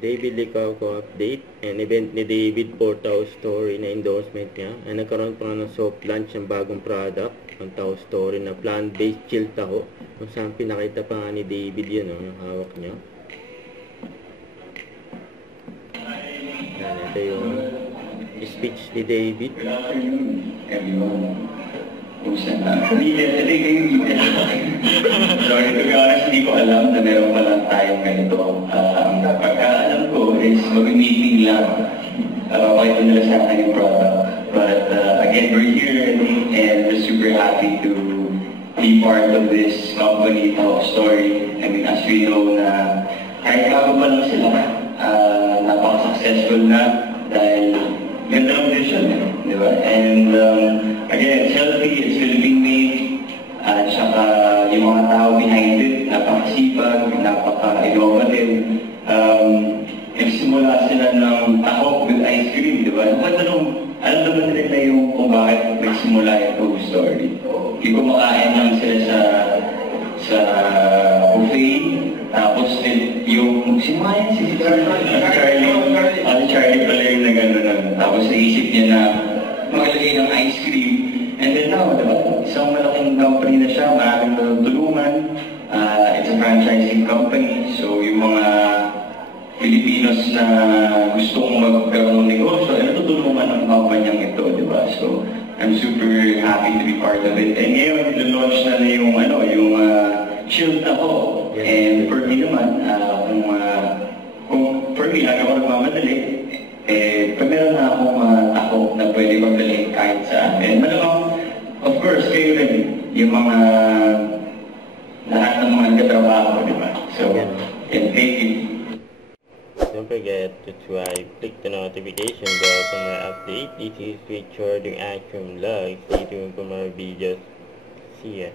David Licauco update and event ni David for Tao Story na endorsement niya. Ay nagkaroon pa nga ng soft launch ng bagong product ng Tao Story na plant-based chill taho. Kung saan pinakita pa nga ni David yun, yung hawak niya. Yan, ito yung speech ni David. Good afternoon, everyone. Kumusta na? Media today kayo media. Sorry, to be honest, hindi ko alam na meron pa lang tayong ganito. Ang pagkaalam ko is mag-meeting lang. Pakita nila sa akin yung product. But again, we're here and we're super happy to be part of this company, Tao Story. I mean, as we know na kahit bago pa lang sila, napaka-successful na dahil ganda ng vision, di ba? And again, healthy, it's Philippine made, at saka yung mga tao behind it, napakasipag, napaka-innovative. Nagsimula sila ng tahok with ice cream, di ba? Alam naman nila yung kung bakit nagsimula yung Tao Story. Yung kumakain lang sila sa buffet, tapos yung si Charlie pala yung nag-ano. Tapos naisip niya na maglagay ng ice cream. And then now, diba? Isang malaking company na siya, maraming natutulungan. It's a franchising company. So yung mga Filipinos na gustong magkaroon ng negosyo, ay natutulungan ng company ito, diba? So I'm super happy to be part of it. And ngayon, launch na yung Chill Taho. And for me naman, kung for me, lagi ako nagmamadali, pag meron na akong taho na pwede magdalhin kahit saan. And malamang, of course, kayo rin, yung mga lahat ng mga katrabaho, di ba? So, and thank you. Don't forget to click the notification bell for my update. This is Richard, yung Action Vlog. Stay tuned for more videos. See ya.